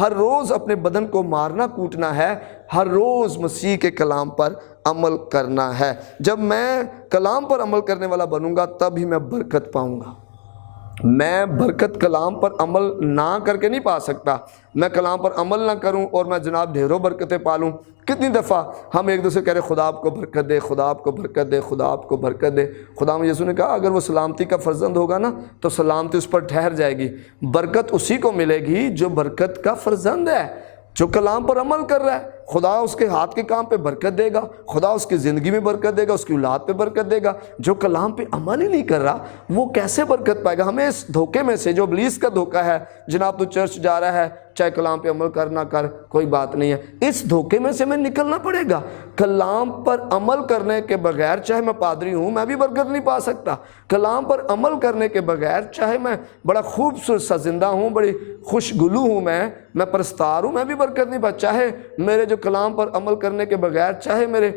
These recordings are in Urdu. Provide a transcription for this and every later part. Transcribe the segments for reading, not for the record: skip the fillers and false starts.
ہر روز اپنے بدن کو مارنا کوٹنا ہے، ہر روز مسیح کے کلام پر عمل کرنا ہے۔ جب میں کلام پر عمل کرنے والا بنوں گا تب ہی میں برکت پاؤں گا۔ میں برکت کلام پر عمل نہ کر کے نہیں پا سکتا۔ میں کلام پر عمل نہ کروں اور میں جناب ڈھیروں برکتیں پالوں۔ کتنی دفعہ ہم ایک دوسرے کہہ رہے خدا آپ کو برکت دے، خدا آپ کو برکت دے، خدا آپ کو برکت دے۔ خدا میں یسوع نے کہا اگر وہ سلامتی کا فرزند ہوگا نا تو سلامتی اس پر ٹھہر جائے گی۔ برکت اسی کو ملے گی جو برکت کا فرزند ہے، جو کلام پر عمل کر رہا ہے۔ خدا اس کے ہاتھ کے کام پہ برکت دے گا، خدا اس کی زندگی میں برکت دے گا، اس کی اولاد پہ برکت دے گا۔ جو کلام پہ عمل ہی نہیں کر رہا وہ کیسے برکت پائے گا؟ ہمیں اس دھوکے میں سے، جو ابلیس کا دھوکہ ہے، جناب تو چرچ جا رہا ہے چاہے کلام پہ عمل کر نہ کر کوئی بات نہیں ہے، اس دھوکے میں سے میں نکلنا پڑے گا۔ کلام پر عمل کرنے کے بغیر چاہے میں پادری ہوں میں بھی برکت نہیں پا سکتا۔ کلام پر عمل کرنے کے بغیر چاہے میں بڑا خوبصورت سا زندہ ہوں، بڑی خوشگلو ہوں، میں پرستار ہوں، میں بھی برکت نہیں پا۔ چاہے میرے جو کلام پر عمل کرنے کے بغیر، چاہے میرے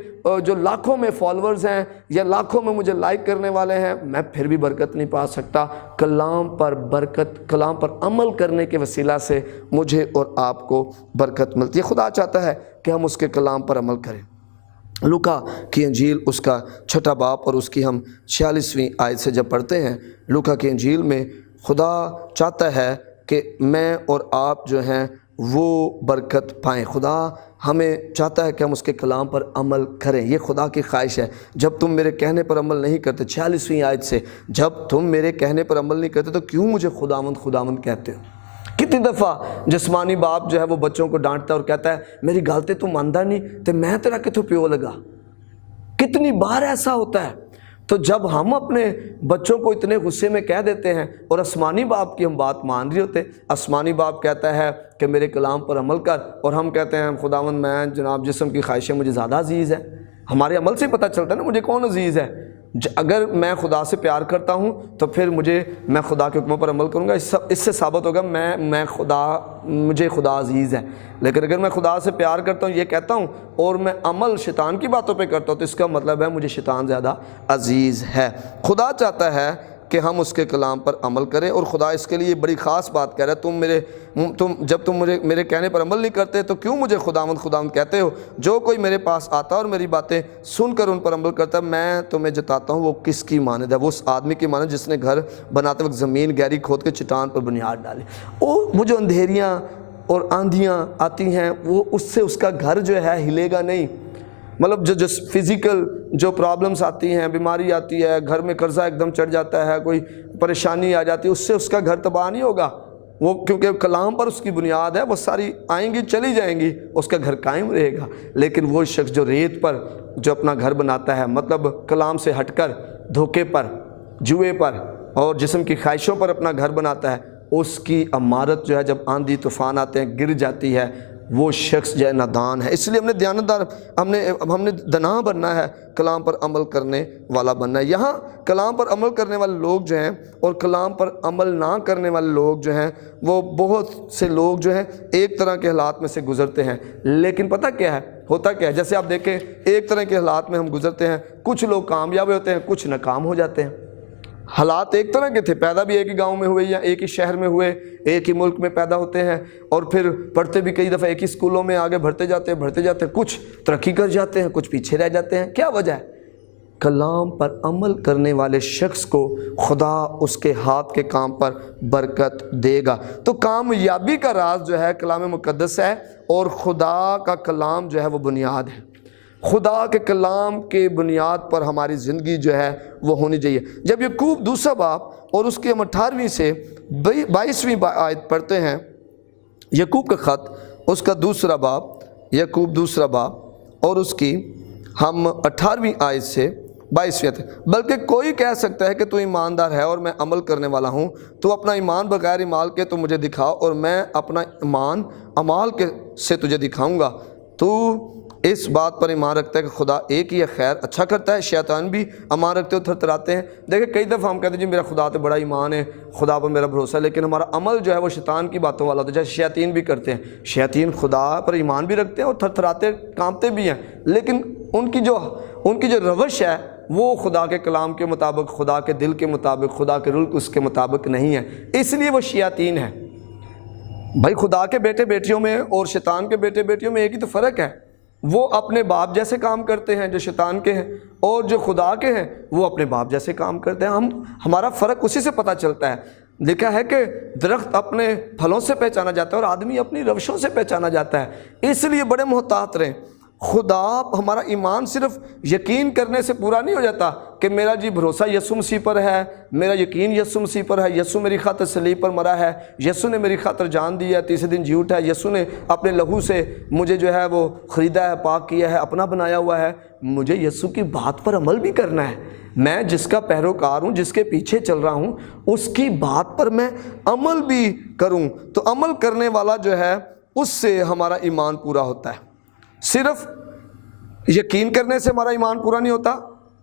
جو لاکھوں میں فالورز ہیں یا لاکھوں میں مجھے لائک کرنے والے ہیں، میں پھر بھی برکت نہیں پا سکتا۔ کلام پر برکت، کلام پر عمل کرنے کے وسیلہ سے مجھے اور آپ کو برکت ملتی ہے۔ خدا چاہتا ہے کہ ہم اس کے کلام پر عمل کریں۔ لوکا کی انجیل اس کا 6 باب اور اس کی ہم 46ویں آیت سے جب پڑھتے ہیں، لوکا کی انجیل میں خدا چاہتا ہے کہ میں اور آپ جو ہیں وہ برکت پائیں۔ خدا ہمیں چاہتا ہے کہ ہم اس کے کلام پر عمل کریں، یہ خدا کی خواہش ہے۔ جب تم میرے کہنے پر عمل نہیں کرتے، 46ویں آیت سے، جب تم میرے کہنے پر عمل نہیں کرتے تو کیوں مجھے خداوند خداوند کہتے ہو؟ کتنی دفعہ جسمانی باپ جو ہے وہ بچوں کو ڈانٹتا ہے اور کہتا ہے میری گل تے تو ماندا نہیں تے میں تیرا کتھوں پیو لگا۔ کتنی بار ایسا ہوتا ہے۔ تو جب ہم اپنے بچوں کو اتنے غصے میں کہہ دیتے ہیں اور آسمانی باپ کی ہم بات مان رہے ہوتے، آسمانی باپ کہتا ہے کہ میرے کلام پر عمل کر، اور ہم کہتے ہیں خداوند میں جناب جسم کی خواہشیں مجھے زیادہ عزیز ہے۔ ہمارے عمل سے پتہ چلتا ہے نا مجھے کون عزیز ہے۔ اگر میں خدا سے پیار کرتا ہوں تو پھر میں خدا کے حکموں پر عمل کروں گا، اس سے ثابت ہوگا مجھے خدا عزیز ہے۔ لیکن اگر میں خدا سے پیار کرتا ہوں، یہ کہتا ہوں، اور میں عمل شیطان کی باتوں پہ کرتا ہوں تو اس کا مطلب ہے مجھے شیطان زیادہ عزیز ہے۔ خدا چاہتا ہے کہ ہم اس کے کلام پر عمل کریں، اور خدا اس کے لیے بڑی خاص بات کہہ رہا ہے، جب تم میرے کہنے پر عمل نہیں کرتے تو کیوں مجھے خداوند خداوند کہتے ہو؟ جو کوئی میرے پاس آتا ہے اور میری باتیں سن کر ان پر عمل کرتا ہے، میں تمہیں جتاتا ہوں وہ کس کی مانند ہے؟ وہ اس آدمی کی مانند جس نے گھر بناتے وقت زمین گہری کھود کے چٹان پر بنیاد ڈالی۔ وہ جو اندھیریاں اور آندھیاں آتی ہیں وہ اس سے اس کا گھر جو ہے ہلے گا نہیں۔ مطلب جو فزیکل جو پرابلمس آتی ہیں، بیماری آتی ہے، گھر میں قرضہ ایک دم چڑھ جاتا ہے، کوئی پریشانی آ جاتی ہے، اس سے اس کا گھر تباہ نہیں ہوگا۔ وہ کیونکہ کلام پر اس کی بنیاد ہے، وہ ساری آئیں گی چلی جائیں گی، اس کا گھر قائم رہے گا۔ لیکن وہ شخص جو ریت پر جو اپنا گھر بناتا ہے، مطلب کلام سے ہٹ کر دھوکے پر، جوئے پر اور جسم کی خواہشوں پر اپنا گھر بناتا ہے، اس کی عمارت جو ہے جب آندھی طوفان آتے ہیں گر جاتی ہے۔ وہ شخص جو ہے نادان ہے۔ اس لیے ہم نے دیانتدار، ہم نے دنا بننا ہے، کلام پر عمل کرنے والا بننا ہے۔ یہاں کلام پر عمل کرنے والے لوگ جو ہیں اور کلام پر عمل نہ کرنے والے لوگ جو ہیں، وہ بہت سے لوگ جو ہیں ایک طرح کے حالات میں سے گزرتے ہیں۔ لیکن پتہ کیا ہے، ہوتا کیا ہے؟ جیسے آپ دیکھیں ایک طرح کے حالات میں ہم گزرتے ہیں، کچھ لوگ کامیاب ہوتے ہیں، کچھ ناکام ہو جاتے ہیں۔ حالات ایک طرح کے تھے، پیدا بھی ایک ہی گاؤں میں ہوئے یا ایک ہی شہر میں ہوئے، ایک ہی ملک میں پیدا ہوتے ہیں، اور پھر پڑھتے بھی کئی دفعہ ایک ہی اسکولوں میں آگے بڑھتے جاتے ہیں، کچھ ترقی کر جاتے ہیں، کچھ پیچھے رہ جاتے ہیں۔ کیا وجہ ہے؟ کلام پر عمل کرنے والے شخص کو خدا اس کے ہاتھ کے کام پر برکت دے گا۔ تو کامیابی کا راز جو ہے کلام مقدس ہے، اور خدا کا کلام جو ہے وہ بنیاد ہے۔ خدا کے کلام کے بنیاد پر ہماری زندگی جو ہے وہ ہونی چاہیے۔ جب یعقوب 2 باب اور اس کے 18ویں سے 22ویں آیت پڑھتے ہیں، یعقوب کا خط اس کا 2 باب، یعقوب 2 باب اور اس کی ہم 18ویں آیت سے 22ویں آیت، بلکہ کوئی کہہ سکتا ہے کہ تو ایماندار ہے اور میں عمل کرنے والا ہوں، تو اپنا ایمان بغیر اعمال کے تو مجھے دکھاؤ اور میں اپنا ایمان اعمال کے سے تجھے دکھاؤں گا۔ تو اس بات پر ایمان رکھتا ہے کہ خدا ایک ہی ہے، خیر اچھا کرتا ہے، شیطان بھی ایمان رکھتے ہو تھرتھراتے ہیں۔ دیکھیں کئی دفعہ ہم کہتے ہیں جی میرا خدا تو بڑا ایمان ہے، خدا پر میرا بھروسہ ہے، لیکن ہمارا عمل جو ہے وہ شیطان کی باتوں والا ہوتا ہے، جیسے شیاطین بھی کرتے ہیں۔ شیاطین خدا پر ایمان بھی رکھتے ہیں اور تھرتھراتے کانپتے بھی ہیں، لیکن ان کی جو روش ہے وہ خدا کے کلام کے مطابق، خدا کے دل کے مطابق، خدا کے روح اس کے مطابق نہیں ہے، اس لیے وہ شیاطین ہے۔ بھائی خدا کے بیٹے بیٹیوں میں اور شیطان کے بیٹے بیٹیوں میں ایک ہی تو فرق ہے، وہ اپنے باپ جیسے کام کرتے ہیں جو شیطان کے ہیں، اور جو خدا کے ہیں وہ اپنے باپ جیسے کام کرتے ہیں۔ ہمارا فرق اسی سے پتہ چلتا ہے۔ لکھا ہے کہ درخت اپنے پھلوں سے پہچانا جاتا ہے اور آدمی اپنی روشوں سے پہچانا جاتا ہے۔ اس لیے بڑے محتاط رہیں۔ خدا ہمارا ایمان صرف یقین کرنے سے پورا نہیں ہو جاتا کہ میرا جی بھروسہ یسوع مسیح پر ہے، میرا یقین یسوع مسیح پر ہے، یسوع میری خاطر صلیب پر مرا ہے، یسوع نے میری خاطر جان دی ہے، تیسرے دن جی اٹھا ہے، یسوع نے اپنے لہو سے مجھے جو ہے وہ خریدا ہے، پاک کیا ہے، اپنا بنایا ہوا ہے۔ مجھے یسوع کی بات پر عمل بھی کرنا ہے۔ میں جس کا پیروکار ہوں، جس کے پیچھے چل رہا ہوں، اس کی بات پر میں عمل بھی کروں۔ تو عمل کرنے والا جو ہے اس سے ہمارا ایمان پورا ہوتا ہے۔ صرف یقین کرنے سے ہمارا ایمان پورا نہیں ہوتا،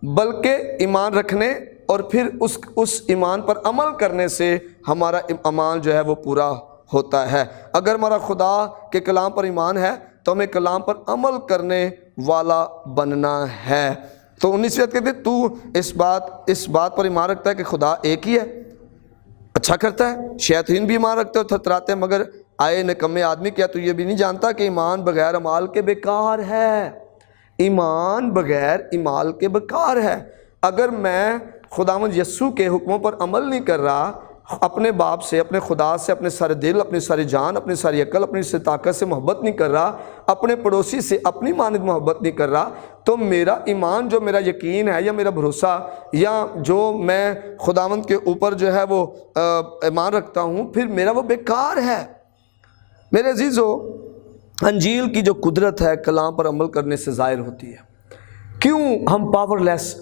بلکہ ایمان رکھنے اور پھر اس ایمان پر عمل کرنے سے ہمارا ایمان جو ہے وہ پورا ہوتا ہے۔ اگر ہمارا خدا کے کلام پر ایمان ہے تو ہمیں کلام پر عمل کرنے والا بننا ہے۔ تو 19 آیت کہتے ہیں تو اس بات پر ایمان رکھتا ہے کہ خدا ایک ہی ہے، اچھا کرتا ہے۔ شیاطین بھی ایمان رکھتے اور تھرتھراتے ہیں، مگر آئے نکمے آدمی، کیا تو یہ بھی نہیں جانتا کہ ایمان بغیر اعمال کے بیکار ہے؟ ایمان بغیر اعمال کے بیکار ہے۔ اگر میں خداوند یسوع کے حکموں پر عمل نہیں کر رہا، اپنے باپ سے، اپنے خدا سے اپنے سارے دل، اپنی ساری جان، اپنی ساری عقل، اپنی ساری طاقت سے محبت نہیں کر رہا، اپنے پڑوسی سے اپنی مانند محبت نہیں کر رہا، تو میرا ایمان، جو میرا یقین ہے یا میرا بھروسہ یا جو میں خداوند کے اوپر جو ہے وہ ایمان رکھتا ہوں، پھر میرا وہ بیکار ہے۔ میرے عزیزو، انجیل کی جو قدرت ہے کلام پر عمل کرنے سے ظاہر ہوتی ہے۔ کیوں ہم پاور لیس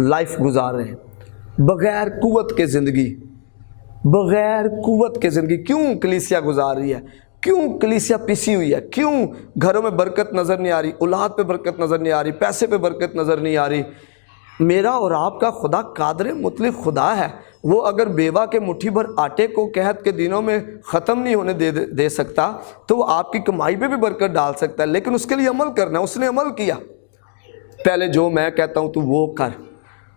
لائف گزار رہے ہیں، بغیر قوت کے زندگی، بغیر قوت کے زندگی کیوں کلیسیا گزار رہی ہے؟ کیوں کلیسیا پسی ہوئی ہے؟ کیوں گھروں میں برکت نظر نہیں آ رہی، اولاد پہ برکت نظر نہیں آ رہی، پیسے پہ برکت نظر نہیں آ رہی؟ میرا اور آپ کا خدا قادر مطلق خدا ہے۔ وہ اگر بیوہ کے مٹھی بھر آٹے کو قحط کے دنوں میں ختم نہیں ہونے دے سکتا، تو وہ آپ کی کمائی پہ بھی برکت ڈال سکتا ہے، لیکن اس کے لیے عمل کرنا ہے۔ اس نے عمل کیا۔ پہلے جو میں کہتا ہوں تو وہ کر،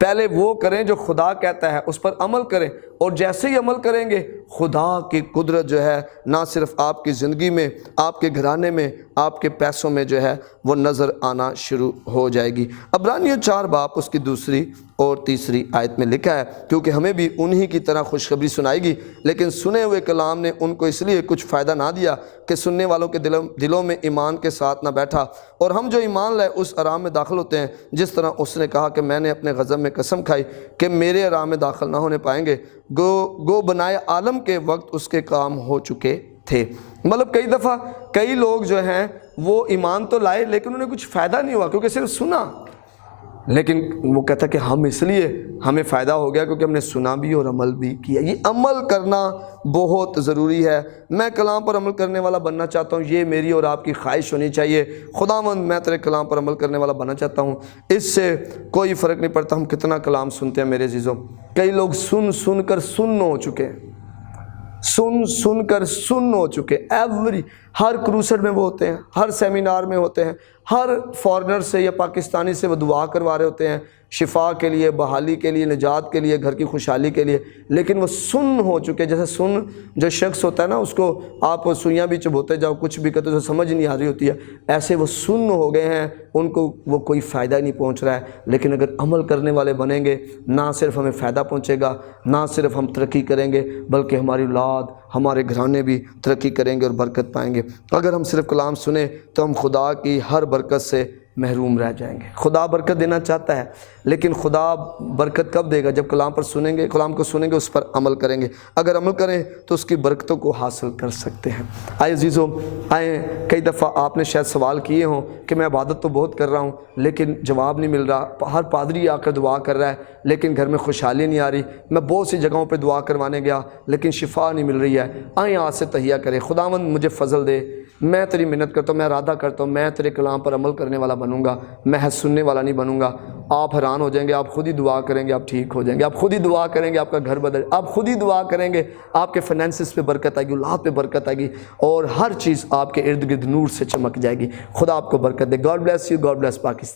پہلے وہ کریں جو خدا کہتا ہے، اس پر عمل کریں، اور جیسے ہی عمل کریں گے خدا کی قدرت جو ہے نہ صرف آپ کی زندگی میں، آپ کے گھرانے میں، آپ کے پیسوں میں جو ہے وہ نظر آنا شروع ہو جائے گی۔ عبرانیوں 4 باب اس کی 2 اور 3 آیت میں لکھا ہے، کیونکہ ہمیں بھی انہی کی طرح خوشخبری سنائے گی، لیکن سنے ہوئے کلام نے ان کو اس لیے کچھ فائدہ نہ دیا کہ سننے والوں کے دلوں میں ایمان کے ساتھ نہ بیٹھا، اور ہم جو ایمان لائے اس آرام میں داخل ہوتے ہیں، جس طرح اس نے کہا کہ میں نے اپنے غضب میں قسم کھائی کہ میرے آرام میں داخل نہ ہونے پائیں گے۔ گو بنائے عالم کے وقت اس کے کام ہو چکے تھے۔ مطلب کئی دفعہ کئی لوگ جو ہیں وہ ایمان تو لائے لیکن انہیں کچھ فائدہ نہیں ہوا، کیونکہ صرف سنا، لیکن وہ کہتا کہ ہم اس لیے ہمیں فائدہ ہو گیا کیونکہ ہم نے سنا بھی اور عمل بھی کیا۔ یہ عمل کرنا بہت ضروری ہے۔ میں کلام پر عمل کرنے والا بننا چاہتا ہوں، یہ میری اور آپ کی خواہش ہونی چاہیے۔ خداوند میں تیرے کلام پر عمل کرنے والا بننا چاہتا ہوں۔ اس سے کوئی فرق نہیں پڑتا ہم کتنا کلام سنتے ہیں۔ میرے عزیزوں، کئی لوگ سن کر سن ہو چکے ہیں، سن کر سن ہو چکے۔ ہر کروسڈ میں وہ ہوتے ہیں، ہر سیمینار میں ہوتے ہیں، ہر فارنر سے یا پاکستانی سے وہ دعا کروا رہے ہوتے ہیں، شفا کے لیے، بحالی کے لیے، نجات کے لیے، گھر کی خوشحالی کے لیے، لیکن وہ سن ہو چکے۔ جیسے جو شخص ہوتا ہے نا، اس کو آپ سوئیاں بھی چبوتے جاؤ، کچھ بھی کرتے تو سمجھ نہیں آ رہی ہوتی ہے، ایسے وہ سن ہو گئے ہیں، ان کو وہ کوئی فائدہ نہیں پہنچ رہا ہے۔ لیکن اگر عمل کرنے والے بنیں گے، نہ صرف ہمیں فائدہ پہنچے گا، نہ صرف ہم ترقی کریں گے، بلکہ ہماری اولاد، ہمارے گھرانے بھی ترقی کریں گے اور برکت پائیں گے۔ اگر ہم صرف کلام سنیں تو ہم خدا کی ہر برکت سے محروم رہ جائیں گے۔ خدا برکت دینا چاہتا ہے، لیکن خدا برکت کب دے گا؟ جب کلام پر سنیں گے، کلام کو سنیں گے، اس پر عمل کریں گے۔ اگر عمل کریں تو اس کی برکتوں کو حاصل کر سکتے ہیں۔ آئے عزیزو، آئیں، کئی دفعہ آپ نے شاید سوال کیے ہوں کہ میں عبادت تو بہت کر رہا ہوں لیکن جواب نہیں مل رہا، ہر پادری آ کر دعا کر رہا ہے لیکن گھر میں خوشحالی نہیں آ رہی، میں بہت سی جگہوں پہ دعا کروانے گیا لیکن شفا نہیں مل رہی ہے۔ آئیں آج سے تہیہ کریں، خداوند مجھے فضل دے، میں تیری محنت کرتا ہوں، میں ارادہ کرتا ہوں میں تیرے کلام پر عمل کرنے والا بنوں گا، محض سننے والا نہیں بنوں گا۔ آپ حیران ہو جائیں گے، آپ خود ہی دعا کریں گے، آپ ٹھیک ہو جائیں گے، آپ خود ہی دعا کریں گے، آپ کا گھر بدل، آپ خود ہی دعا کریں گے، آپ کے فائنینسز پہ برکت آئے گی، اولاد پہ برکت آئے گی، اور ہر چیز آپ کے ارد گرد نور سے چمک جائے گی۔ خدا آپ کو برکت دے۔ God bless you, God bless Pakistan.